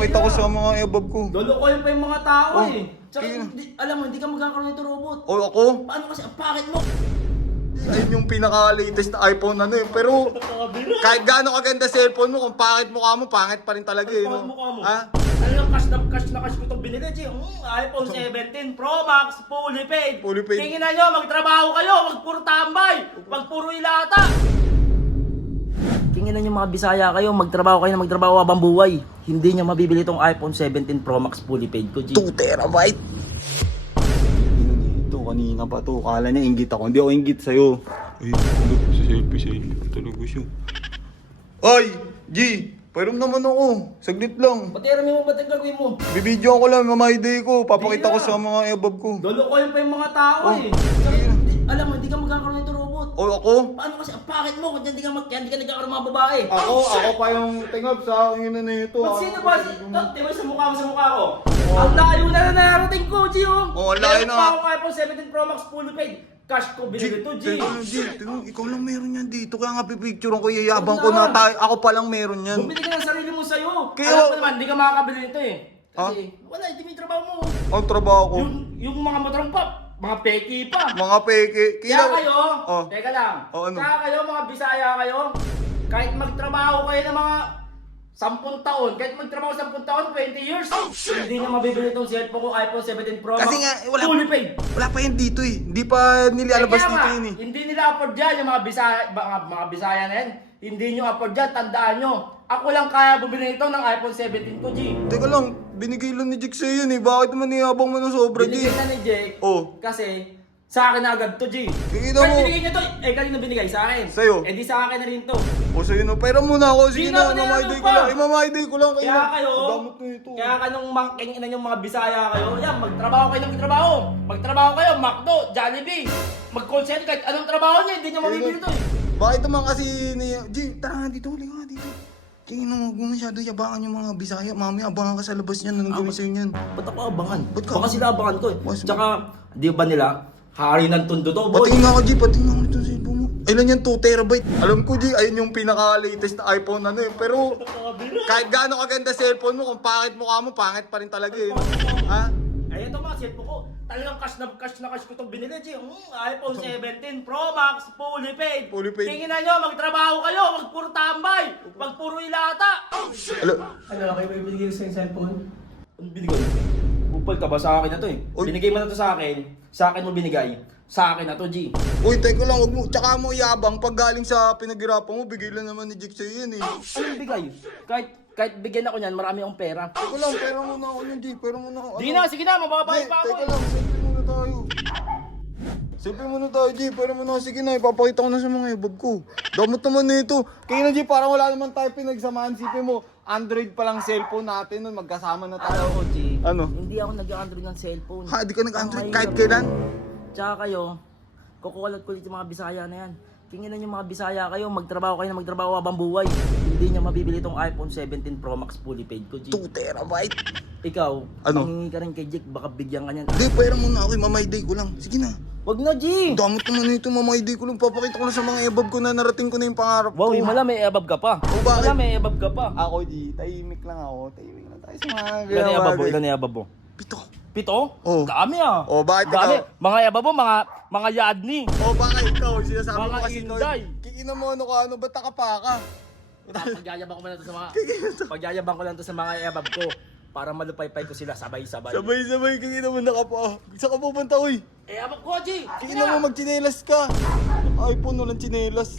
papakita ko sa mga ebab ko. Lolokohin pa yung mga tao Oh, eh. Tsaka, kaya- hindi, alam mo, hindi ka magkakaroon nito robot. O ako, Paano kasi, ang pakit mo? ayun yung pinaka-latest na iPhone ano eh. Pero kahit gaano kaganda cellphone mo, kung pangit mukha mo, pangit pa rin talaga eh. Pangit No? mukha mo. Ha? Ano cash na cash na cash ko itong binili, G? Mm, iPhone 17 Pro Max, fully paid. Fully paid. Tingin na nyo, magtrabaho kayo, wag puro tambay, wag puro ilata. Tingin na nyo mga Bisaya kayo, magtrabaho kayo na magtrabaho habang buhay. Hindi nyo mabibili itong iPhone 17 Pro Max fully paid ko, G. 2 terabyte. Ito kanina pa to. Kala niya inggit ako. Hindi ako inggit sa'yo. Ay, tulog sa selfie selfie. Talaga siya. Ay! G! Pairam naman ako. Saglit lang. Pati aram mo ba't ang gagawin mo? Bibidyo ko lang mga ID ko. Papakita ko Hindi sa mga ebab ko. Lolokohin pa yung mga tao Oh, eh. Tsaka, ka magkakaroon nito robot. O ako? Paano kasi, ang pakit mo, kung hindi ka, mag, hindi ka nagkakaroon ng mga babae. Ako, ako pa yung tingap sa akin na nito. Ba't sino ba? Si, di ba sa mukha mo sa mukha ko? Ang layo na na narating ko, G, oh. Oh, ang layo Meron na. pa akong iPhone 17 Pro Max fully paid. Cash ko binili to, G. Lang, G. Lang, ikaw lang meron yan dito. Kaya nga pipicturean ko, yayabang ko na tayo. Ako pa lang meron yan. Bumili ka ng sarili mo sa'yo. Kaya- Alam ko naman, hindi ka makakabili nito eh. Kasi, wala, hindi may trabaho mo. Ang trabaho ko. Yung, yung mga pop, mga peki pa. Mga peke. Kaya kayo, Oh. teka lang, Oh, ano? kaya kayo mga Bisaya kayo, kahit magtrabaho kayo ng mga 10 taon, kahit magtrabaho 10 taon, 20 years, hindi na mabibili itong cellphone ko, iPhone 17 Pro Kasi Max, nga, wala- fully paid. Wala pa yan dito eh. Hindi pa nilalabas Kaya dito nga, yun eh. Hindi nila afford yan, yung mga Bisaya, mga, mga Bisaya na yan, hindi nyo afford yan, tandaan nyo. Ako lang kaya bumili ito ng iPhone 17 ko, G. Teka lang, binigay lang ni Jig sa'yo yun eh. Bakit naman niyabang mo ng sobra? Binigay na ni Jake, Oh. kasi sa akin na agad to, G. Tingin Kahit mo. binigay niya to, eh, kanino binigay? Sa akin. Sa'yo. Eh, di sa akin na rin to. O sa'yo na, pera muna ako. Sige Di na, na, di na, mamay day ano ko pa? lang. Eh, mamay day ko lang. Kaya kayo, Damot na ito. kaya ka nung mangking ina yung mga Bisaya kayo, yan, magtrabaho kayo ng magtrabaho. Magtrabaho kayo, McDo, Jollibee, mag-call center, kahit anong trabaho niya, hindi niya mabibili to eh. Bakit naman kasi ni... G, tara nga dito, huli nga dito. Tingin mo, huwag mo masyado yabangan yung mga Bisaya. Mami, abangan ka sa labas niyan. Anong gawin sa'yo niyan? Ba't ako abangan? Ba't ka- Baka sila abangan ko eh. Mas- Tsaka, di ba nila, hari ng tundo to, boy. Patingin nga ako, G. Patingin nga ako itong cellphone mo. Ilan yan? 2 terabyte. Alam ko, G, ayun yung pinaka-latest na iPhone ano eh. Pero kahit gaano kaganda cellphone mo, kung pangit mukha mo, pangit pa rin talaga eh. Ha? Ay, ito mga cellphone ko. Talagang cash na cash na cash ko itong binili, G. Mm, iPhone 17 Pro Max, fully paid. Fully paid. Tingin na nyo, magtrabaho kayo, wag puro tambay, wag puro ilata. Alo, Ano, kayo ba binigay sa cellphone? Ano binigay? Upal ka ba sa akin na to eh? Uy. Binigay mo na to sa akin, sa akin mo binigay, sa akin na to, G. Uy, teka lang, wag mo. Tsaka mo yabang. Pag galing sa pinaghirapan mo, bigay lang naman ni Jig sa'yo yan eh. Anong bigay? Kahit, kahit bigyan ako niyan, marami akong pera. Teka lang, pera muna ako yan, G. Pera muna ako. Di na, sige na, mababay Hindi, pa ako teka eh. lang, selfie muna tayo. Selfie muna tayo, G. Pera muna ako. Sige na, ipapakita ko na sa mga ibab ko. Damot naman nito. Kaya na, G, parang wala naman tayo pinagsamahan. Sipin mo, Android pa lang cellphone natin nun. Magkasama na tayo. Alam ko, G. Ano? Hindi ako nag-android ng cellphone. Ha, di ka nag-Android kahit kailan? Tsaka kayo, kukulat kulit yung mga Bisaya na yan. Kinginan yung mga Bisaya kayo, magtrabaho kayo na magtrabaho habang buhay. Hindi nyo mabibili itong iPhone 17 Pro Max fully paid ko, G. 2 terabyte. Ikaw, Ano? mangingi ka rin kay Jake, baka bigyan ka niyan. Hindi, pera muna ako. Mamay day ko lang. Sige na. Wag na, G! Damot naman nito, mamay day ko lang. Papakita ko na sa mga ibab ko na narating ko na yung pangarap Wow, ko. wala may ebab ka pa. Oh, bakit? Wala may ebab ka pa. Ako, G, tahimik lang ako. Tahimik lang tayo sa mga Ilan na ginawa ebab mo? bagay. Ilan na ebab mo? Pito. Oh. Dami ah. Oh, bakit Dami. ikaw? Mga ebab mo, mga, mga yadni. O baka ikaw, sinasabi Mga mo kasi inday. Kikina mo ano ka ano, ba't nakapaka? Pagyayabang ko lang to sa mga, pagyayabang ko lang to sa mga ebab ko. Para malupay-pay ko sila sabay-sabay. Sabay-sabay kikina mo nakapa. Saan ka pupunta, uy? Eh, ebab ko, G! Kikina mo magchinelas ka. iPhone walang chinelas.